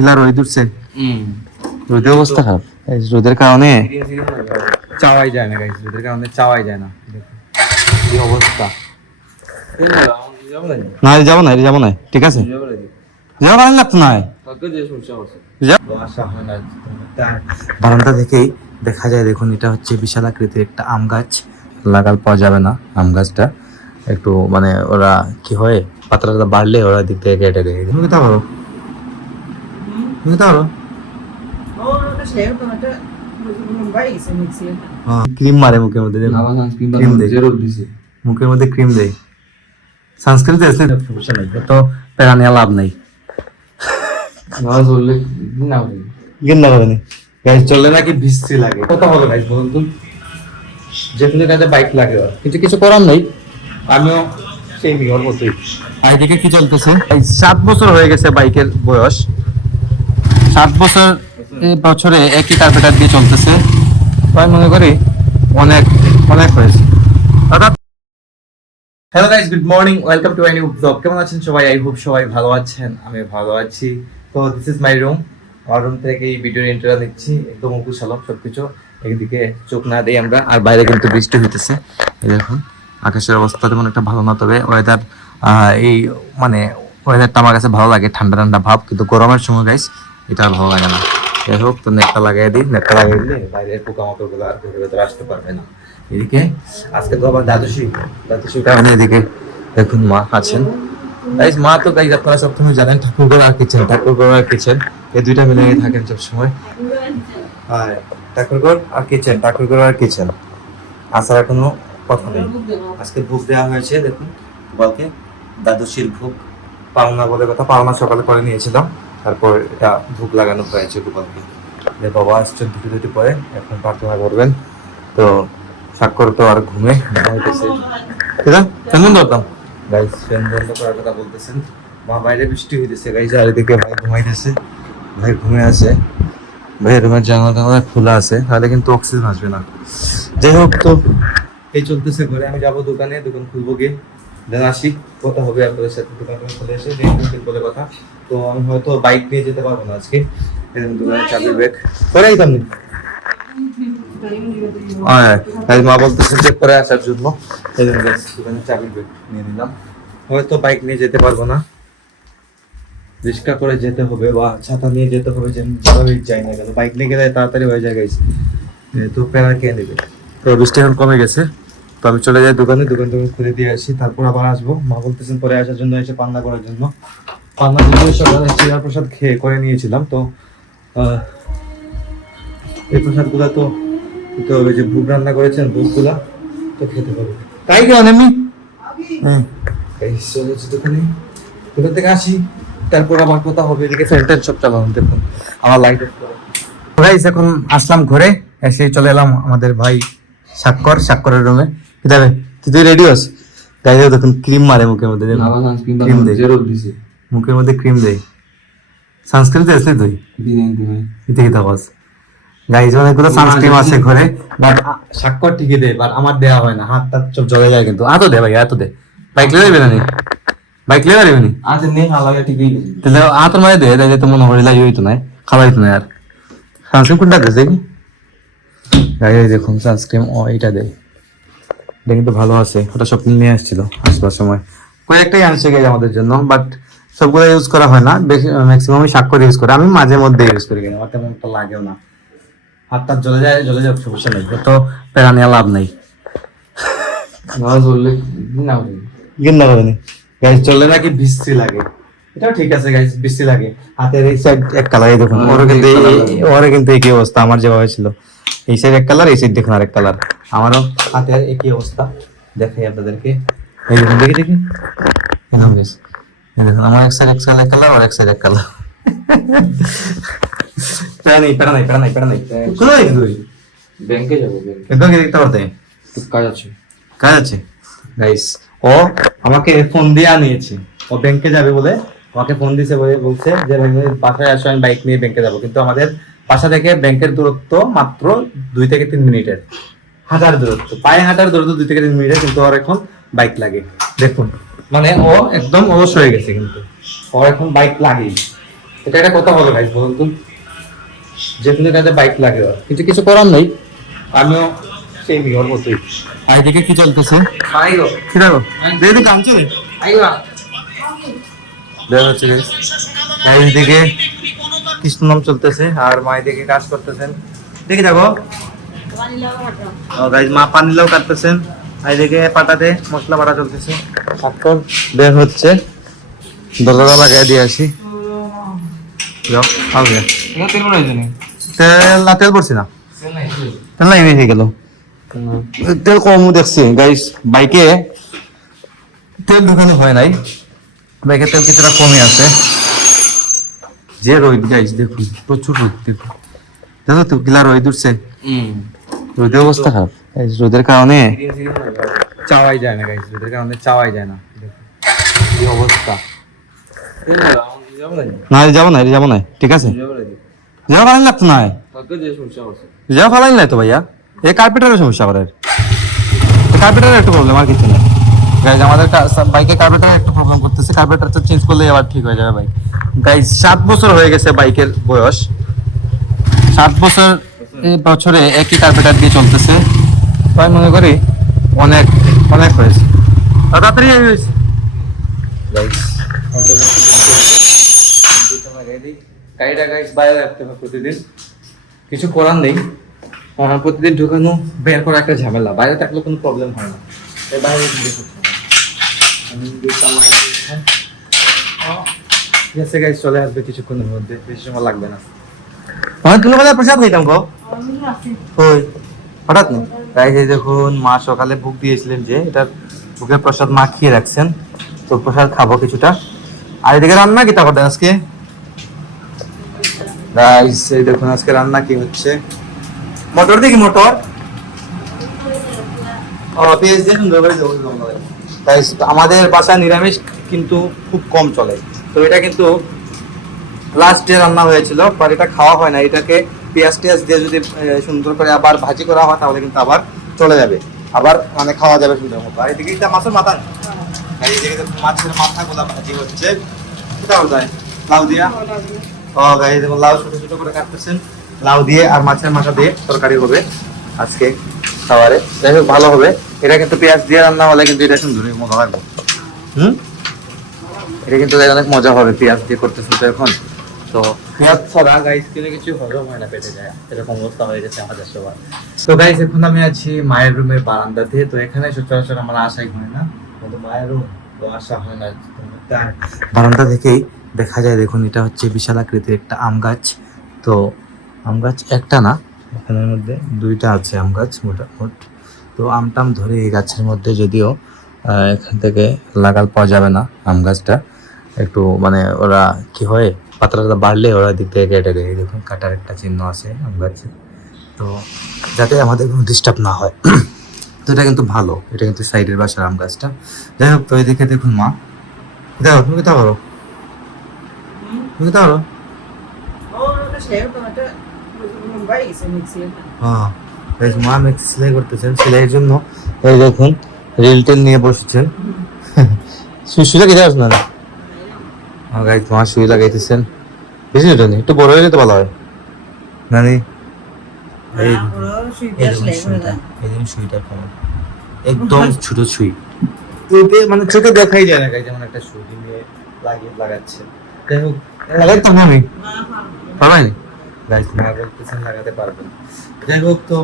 রোদ উঠছে রোদের অবস্থা? খারাপ রোদের কারণে? চাওয়াই যায় না গাইস রোদের কারণে চাওয়াই যায় না। কি অবস্থা? না যাব না যাব না ঠিক আছে? যাব ভালো লাগতো না? যা- আসা বারান্দা থেকেই দেখা যায় দেখুন এটা হচ্ছে বিশাল আকৃতির একটা আম গাছ। লাগাল পাওয়া যাবে না আম গাছটা। একটু মানে ওরা কি হয় পাতাটা বাড়লে ওরা দিক থেকে কেটে রেখে পারো ক্রিম মারে মুখের মধ্যে দেখুন। ক্রিম দেয় মুখের মধ্যে ক্রিম দেয় সানস্ক্রিন দিয়েছে সমস্যা নাই তো প্যারা নেওয়া লাভ নাই না গাইজ চললে নাকি ভিস্তি লাগে কত হবে গাইজ বলুন তো যেখানে কাজে বাইক লাগে। কিন্তু কিছু করার নেই আমিও সেই ওর মতোই আর এদিকে কি চলতেছে সাত বছর হয়ে গেছে বাইকের বয়স সাত বছর বছরে একই কার্পেটার দিয়ে চলতেছে। তাই মনে করি অনেক অনেক হয়েছে। Hello guys good morning welcome to new blog কেমন আছেন সবাই? আই হোপ সবাই ভালো আছেন, আমি ভালো আছি। তো দিস ইজ মাই রুম আমার রুম থেকে এই ভিডিওর ইন্টারভিউ দিচ্ছি একদম অকুশালম সবকিছু। একদিকে চোখ না দিই আমরা, আর বাইরে কিন্তু বৃষ্টি হইতেছে। এই দেখুন, আকাশের অবস্থা তেমন একটা ভালো না, তবে ওয়েদার এই মানে ওয়েদারটা আমার কাছে ভালো লাগে ঠান্ডা ঠান্ডা ভাব। কিন্তু গরমের সময় গাইস এটা ভালো লাগে না। যাই হোক, তো নেটটা লাগাই দিই। নেটটা লাগাই দিলে বাইরের পোকামাকড়গুলো আর ঘরের ভেতরে আসতে পারবে না। এদিকে, আজকে তো আবার দ্বাদশী দ্বাদশী কারণে এদিকে দেখুন মা আছেন। গাইস মা তো গাইস আপনারা সবসময় জানেন ঠাকুরঘর আর কিচেন ঠাকুরঘর আর কিচেন এই দুইটা মিলে থাকেন সবসময়। আর ঠাকুরঘর আর কিচেন ঠাকুরঘর আর কিচেন আসার কোনো কথা নেই। আজকে ভোগ দেওয়া হয়েছে, দেখুন, গোপালকে। দ্বাদশীর ভোগ পাওনা বলে কথা পাওনা সকালে করে নিয়েছিলাম। তারপর এটা ভোগ লাগানো হয়েছে গোপালকে যে বাবা আসছেন, দুটো দুটো পরে এখন প্রার্থনা করবেন। তো স্বাক্ষর তো আর ঘুমে ঘুমাইতেছে। ঠিক আছে? কেমন ধরতাম গাইস ফ্যান বন্ধ করার কথা বলতেছেন। মা, বাইরে বৃষ্টি হইতেছে। গাইস আর এদিকে ভাই ঘুমাইতেছে। ভাই ঘুমে আছে। ভাইয়ের রুমের জানালা টানালা খোলা আছে। তাহলে কিন্তু অক্সিজেন আসবে না। যাই হোক, তো এই চলতেছে ঘরে। আমি যাব দোকানে, দোকান খুলবো গিয়ে। দেন আসি কথা হবে আপনাদের সাথে দোকান খুলে এসে বলে কথা। তো আমি হয়তো বাইক নিয়ে যেতে পারব না আজকে। দোকানে চাবি ব্যাগ করে দিতাম নি। হ্যাঁ মা বলতেছেন চেক করে আসার জন্য। দোকানে চাবি ব্যাগ নিয়ে নিলাম। হয়তো বাইক নিয়ে যেতে পারব না। রিক্সা করে যেতে হবে বা ছাতা নিয়ে যেতে হবে যে যেভাবে যাই না কেন। বাইক নিয়ে গেলে তাড়াতাড়ি হয়ে যায় গাইস তো প্যারা কে নেবে? তো বৃষ্টি এখন কমে গেছে। তো আমি চলে যাই দোকানে, দোকান টোকান খুলে দিয়ে আসি, তারপর আবার আসব। মা বলতেছেন পরে আসার জন্য এসে পান্না করার জন্য। পান্না যদিও সকালে চিরা প্রসাদ খেয়ে করে নিয়েছিলাম, তো এই প্রসাদগুলা তো খেতে হবে। যে ভোগ রান্না করেছেন ভোগগুলা তো খেতে হবে। তাই কেন হ্যাঁ এই চলেছি দোকানে। দোকান থেকে আসি, তারপর আবার কথা হবে। এদিকে ফ্যান সব চালানো দেখুন, আমার লাইট গাইস এখন আসলাম ঘরে এসে চলে এলাম আমাদের ভাই স্বাক্ষর স্বাক্ষরের রুমে দেবে তুই রেডি হস? গাইজ দেখুন ক্রিম মারে মুখের মধ্যে ক্রিম দেয়। মুখের মধ্যে ক্রিম দেয়। সানস্ক্রিন তুই? থাকস গাইজ অনেকগুলো সানস্ক্রিন আছে ঘরে। বাট স্বাক্ষর ঠিকই দেয় বাট আমার দেওয়া হয় না। হাত টাত সব জ্বলে যায় কিন্তু। আতো দে ভাই আতো দে বাইক লেগে যাবে না বাইক লেগে যাবে নি? তাহলে আতর মারে দে তাহলে তো মনে হয় লাগে হইতো না খাওয়াই তো না আর। সানস্ক্রিন কোনটা দেখি গাইজ দেখুন সানস্ক্রিন ও এইটা দেয়। এটা কিন্তু ভালো আছে। ওটা সব নিয়ে আসছিল আসবার সময়। কয়েকটাই আনছে গেছে আমাদের জন্য বাট সবগুলো ইউজ করা হয় না। বেশি ম্যাক্সিমামই স্বাক্ষর ইউজ করে। আমি মাঝে মধ্যে ইউজ করি কিনা আমার তেমন একটা লাগেও না। হাতটা জ্বলে যায় জ্বলে যায় সমস্যা নেই। তো প্যারা নেওয়া লাভ নেই। গেন্দা হবে। না। গাইজ চললে নাকি বৃষ্টি লাগে। এটাও ঠিক আছে গাইজ বৃষ্টি লাগে। হাতের এই সাইড এক কালার এই দেখুন। ওর কিন্তু ওর কিন্তু একই অবস্থা আমার যেভাবে ছিল। এই সাইড এক কালার এই সাইড দেখুন আরেক কালার। আমারও হাতের একই অবস্থা। দেখাই আপনাদেরকে। এই দেখুন দেখি দেখি। দেখুন আমার এক সাইড এক সাইড এক কালার আর এক সাইড এক কালার। পেড়া নেই পেড়া নেই পেড়া নেই পেড়া নেই। কোথায় তুই? ব্যাংকে যাব ব্যাংকে দেখতে পারতে? কাজ আছে। কাজ আছে? গাইস ও আমাকে ফোন দিয়ে আনিয়েছে। ও ব্যাংকে যাবে বলে। আমাকে ফোন দিয়েছে বলে বলছে যে বাসায় আসো আমি বাইক নিয়ে ব্যাংকে যাব। কিন্তু আমাদের বাসা থেকে ব্যাংকের দূরত্ব মাত্র দুই থেকে তিন মিনিটের। হাঁটার দূরত্ব। পায়ে হাঁটার দূরত্ব দুই থেকে তিন মিনিটের কিন্তু ওর এখন বাইক লাগে। দেখুন মানে ও একদম অলস হয়ে গেছে কিন্তু। ওর এখন বাইক লাগেই। এটা একটা কথা হলো ভাই বলুন তো। যে কোনো কাজে বাইক লাগে ওর। কিন্তু কিছু করার নেই। আমিও সেই ওর মতোই। আর এদিকে কি চলতেছে? আইগো কি দেখো দেখি কাম চলে আইগো দেখা guys। আর এইদিকে কৃষ্ণ নাম চলতেছে আর মা এদিকে কাজ করতেছেন। দেখি দেখো। গাইজ মা পানিলাও কাটতেছেন। আর এদিকে পাটাতে মশলা বাটা চলতেছে। তারপর বের হচ্ছে। দরজা লাগাই দিয়ে আসি। তেল তেল না তেল পড়ছি না। তেল নাই। হয়ে গেল। তেল কম দেখছি। গাইস বাইকে তেল ঢুকানো হয় নাই। বাইকে তেল কিছুটা কমে আছে। যে রোদ গাইস দেখুন প্রচুর রোদ দেখুন। দেখো তো গিলা রোদ উঠছে। রোদের অবস্থা খারাপ। রোদের কারণে চাওয়াই যায় না গাইস রোদের কারণে চাওয়াই যায় না কি অবস্থা? না যাব না যাব না ঠিক আছে? যাওয়া ভালো লাগতো না যাওয়া ভালো নাই তো ভাইয়া। এই কার্পেটারের সমস্যা করে। কার্পেটারের একটু প্রবলেম আর কিছু নেই গাইজ আমাদের বাইকে কার্পেটার একটু প্রবলেম করতেছে। কার্পেটারটা চেঞ্জ করলে আবার ঠিক হয়ে যাবে বাইক গাইজ সাত বছর হয়ে গেছে বাইকের বয়স। সাত বছর বছরে একই কার্পেটার দিয়ে চলতেছে। তো আমি মনে করি অনেক অনেক হয়েছে। তাড়াতাড়ি হয়েছে গাড়িটা গাইজ বাইরে রাখতে হবে প্রতিদিন। কিছু করার নেই। প্রতিদিন ঢুকানো, বের করা একটা ঝামেলা। বাইরে থাকলে কোনো প্রবলেম হয় না। তাই বাইরে। ঠিক আছে গাইজ চলে আসবে কিছুক্ষণের মধ্যে। বেশি সময় লাগবে না। আমার কোনো বেলা প্রসাদ নিতাম গো। ওই হঠাৎ না? তাই যে দেখুন মা সকালে বুক দিয়েছিলেন যে এটা বুকের প্রসাদ মা খেয়ে রাখছেন। তো প্রসাদ খাব কিছুটা। আর এদিকে রান্না কি তা করতেন আজকে? গাইস এই দেখুন আজকে রান্না কি হচ্ছে? মটর দেখি মটর। ও পেঁয়াজ দিয়ে সুন্দর করে আমাদের বাসায় নিরামিষ কিন্তু খুব কম চলে। তো এটা কিন্তু লাস্ট ডে রান্না হয়েছিল বাট এটা খাওয়া হয় না। এটাকে পেঁয়াজ টিয়াজ দিয়ে যদি সুন্দর করে আবার ভাজি করা হয়, তাহলে কিন্তু আবার চলে যাবে। আবার মানে খাওয়া যাবে সুন্দর মতো। আর এদিকে মাছের মাথা। মাছের মাথাগুলা ভাজি হচ্ছে। কোথা যায় লাউ দিয়া। ও দেখুন, লাউ ছোট ছোট করে কাটতেছেন। লাউ দিয়ে আর মাছের মাথা দিয়ে তরকারি হবে আজকে খাবারে যাই হোক, ভালো হবে। এটা কিন্তু পেঁয়াজ দিয়ে রান্না হলে কিন্তু এটা সুন্দর মজা লাগবে। হুম? এটা কিন্তু গাইস অনেক মজা হবে, পেঁয়াজ দিয়ে করতেছেন তো এখন। তো পেঁয়াজ ছাড়া গাইস কিন্তু কিছু হজম হয় না পেটে যায়, এরকম অবস্থা হয়ে গেছে আমাদের সবার। তো গাইস এখন আমি আছি মায়ের রুমের বারান্দাতে তো এখানে সচরাচর আমার আশাই হয় না। কিন্তু মায়ের রুম তো আশা হয় না। বারান্দা থেকেই দেখা যায়, দেখুন, এটা হচ্ছে বিশাল আকৃতির একটা আম গাছ। তো আম গাছ একটা না, এখানের মধ্যে দুইটা আছে আম গাছ মোটামুট তো আম টাম ধরে এই গাছের মধ্যে যদিও এখান থেকে লাগাল পাওয়া যাবে না আম গাছটা। একটু মানে ওরা কি হয়? পাতাটা বাড়লে ওরা দিক থেকে কেটে দেয়। দেখুন, কাটার একটা চিহ্ন আছে আম গাছে তো যাতে আমাদের কোনো ডিস্টার্ব না হয়। তো এটা কিন্তু ভালো। এটা কিন্তু সাইডের বাসার আম গাছটা। যাই হোক, তো এদিকে দেখুন মা। দেখো তুমি কোথাও পারো তুমি কোথাও পারো হ্যাঁ মা সেলাই করতেছেন সেলাইয়ের জন্য এই দেখুন রিল টেল নিয়ে বসেছেন। সুই লাগিয়ে যাস না হ্যাঁ গাইজ মা সুই লাগাইতেছেন। বেশি ছোট একটু বড় হয়ে যেতে ভালো হয়। নানি একদম ছোট সুই মানে চোখে দেখাই যায় না যেমন একটা সুই লাগিয়ে লাগাচ্ছে। যাই হোক লাগাইতাম না আমি পারবেন গাইজ মা লাগাতে পারবেন যাই হোক তো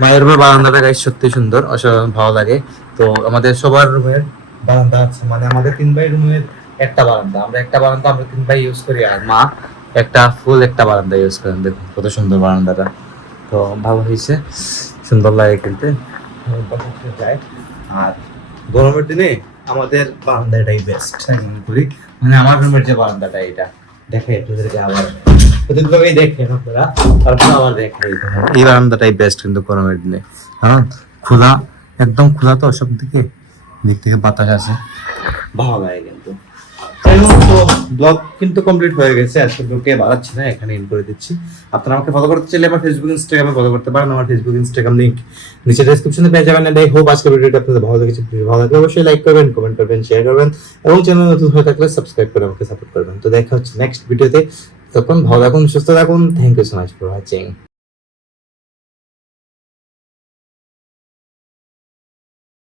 মায়ের রুমের বারান্দাটা গাইজ সত্যি সুন্দর অসাধারণ ভালো লাগে। তো আমাদের সবার রুমের বারান্দা আছে মানে আমাদের তিন ভাই রুমের একটা বারান্দা। আমরা একটা বারান্দা আমরা তিন ভাই ইউজ করি আর মা একটা ফুল একটা বারান্দা ইউজ করেন। দেখুন, কত সুন্দর বারান্দাটা। তো ভালো হয়েছে। সুন্দর লাগে যায় আর গরমের দিনে আমাদের বারান্দাটাই বেস্ট মনে করি। মানে আমার রুমের যে বারান্দাটা এটা। দেখে তোদেরকে আবার তারপর আবার দেখে এই বারান্দাটাই বেস্ট কিন্তু গরমের দিনে। কারণ খোলা, একদম খোলা তো সব দিকে দিক থেকে বাতাস আছে ভালো লাগে। ব্লগ কিন্তু কমপ্লিট হয়ে গেছে, আজকে ব্লগে বাড়াচ্ছি না, এখানে এন্ড করে দিচ্ছি। আপনারা আমাকে ফলো করতে চাইলে আমার ফেসবুক ইনস্টাগ্রামে ফলো করতে পারেন, আমার ফেসবুক ইনস্টাগ্রাম লিংক নিচে ডেসক্রিপশনে পেয়ে যাবেন আই হোপ আজকের ভিডিওটা আপনাদের ভালো লেগেছে। ভালো লাগলে অবশ্যই লাইক করবেন কমেন্ট করবেন শেয়ার করবেন, এবং চ্যানেল নতুন হয়ে থাকলে সাবস্ক্রাইব করে আমাকে সাপোর্ট করবেন। তো দেখা হচ্ছে নেক্সট ভিডিওতে তখন ভালো থাকুন, সুস্থ থাকুন। Thank you so much for watching